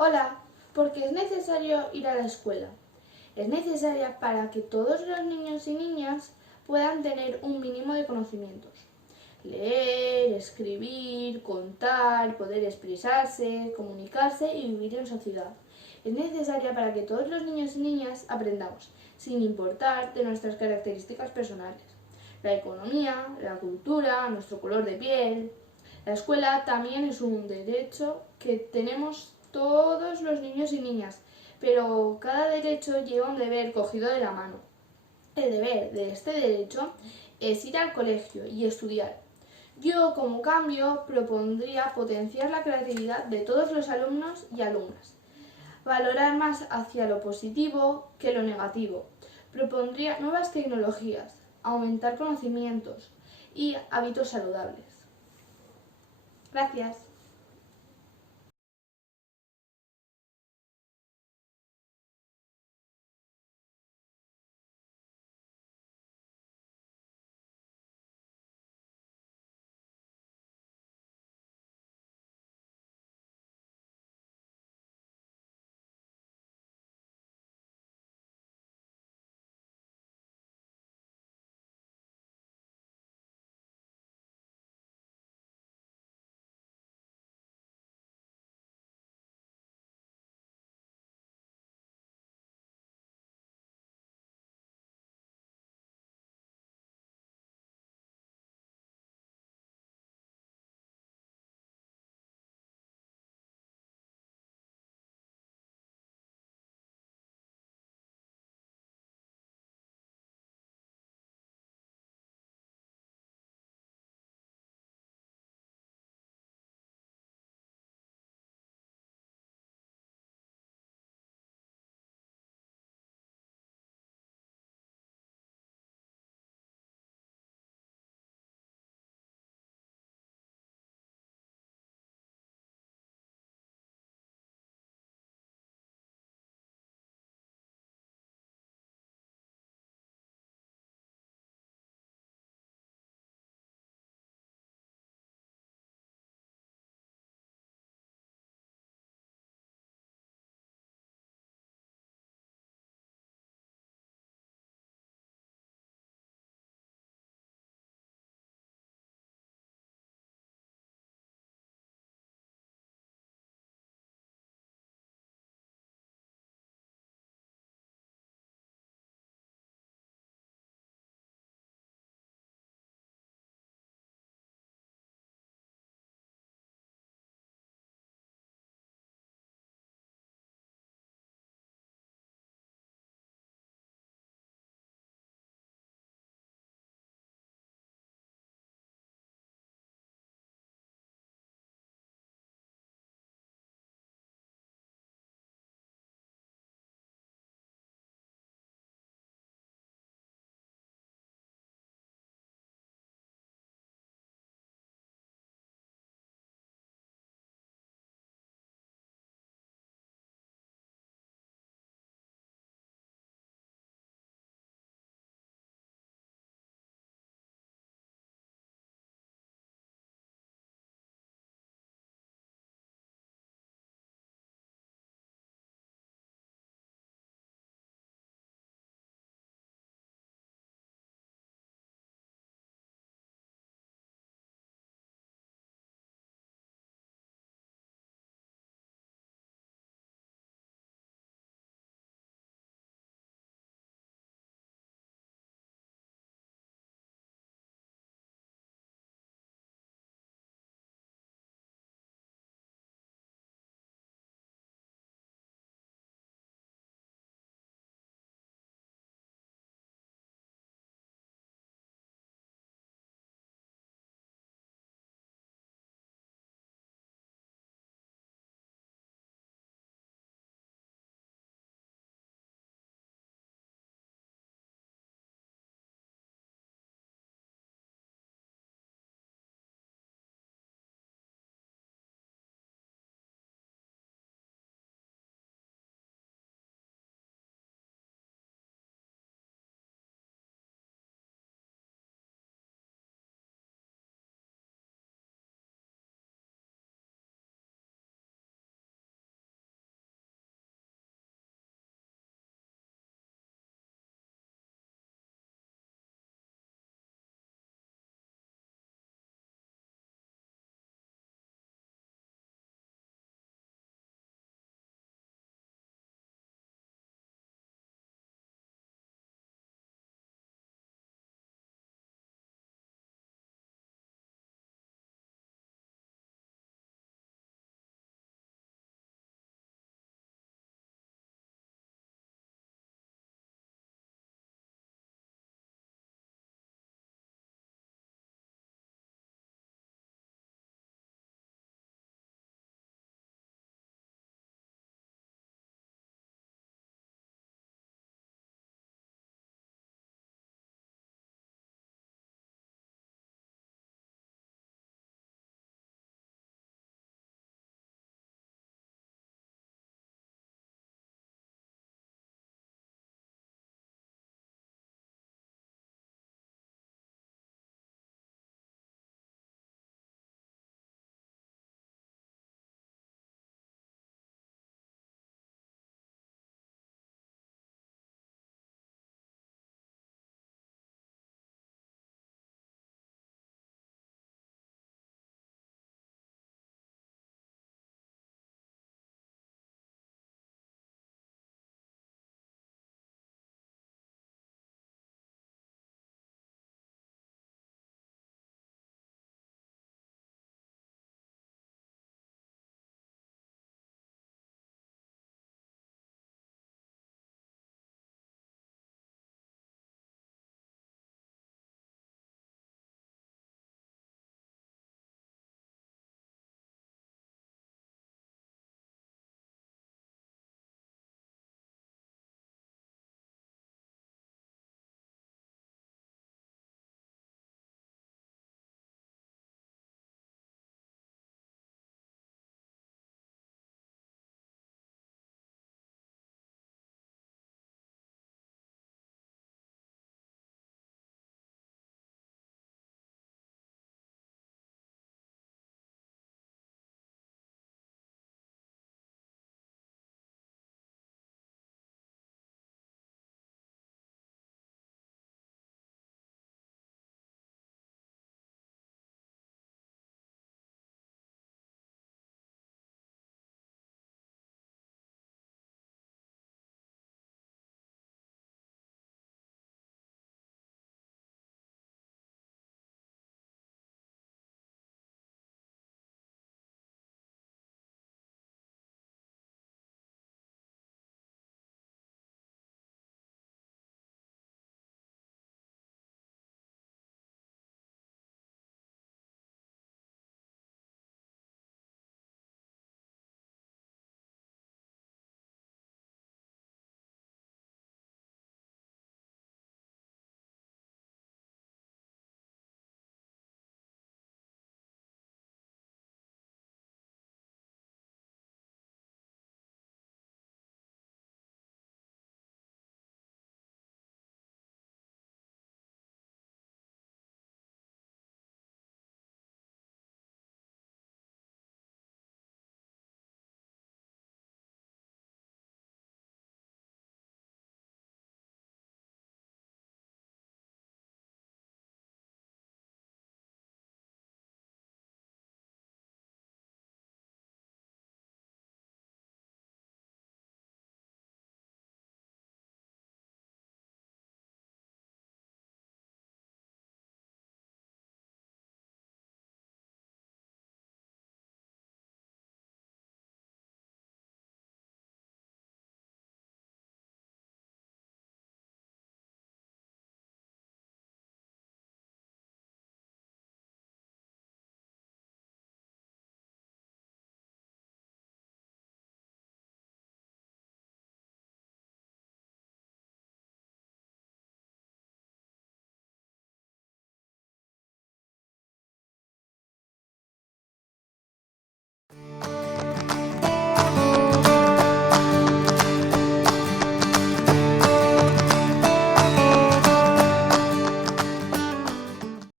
Hola, ¿por qué es necesario ir a la escuela? Es necesaria para que todos los niños y niñas puedan tener un mínimo de conocimientos. Leer, escribir, contar, poder expresarse, comunicarse y vivir en sociedad. Es necesaria para que todos los niños y niñas aprendamos, sin importar de nuestras características personales. La economía, la cultura, nuestro color de piel. La escuela también es un derecho que tenemos todos los niños y niñas, pero cada derecho lleva un deber cogido de la mano. El deber de este derecho es ir al colegio y estudiar. Yo, como cambio, propondría potenciar la creatividad de todos los alumnos y alumnas, valorar más hacia lo positivo que lo negativo. Propondría nuevas tecnologías, aumentar conocimientos y hábitos saludables. Gracias.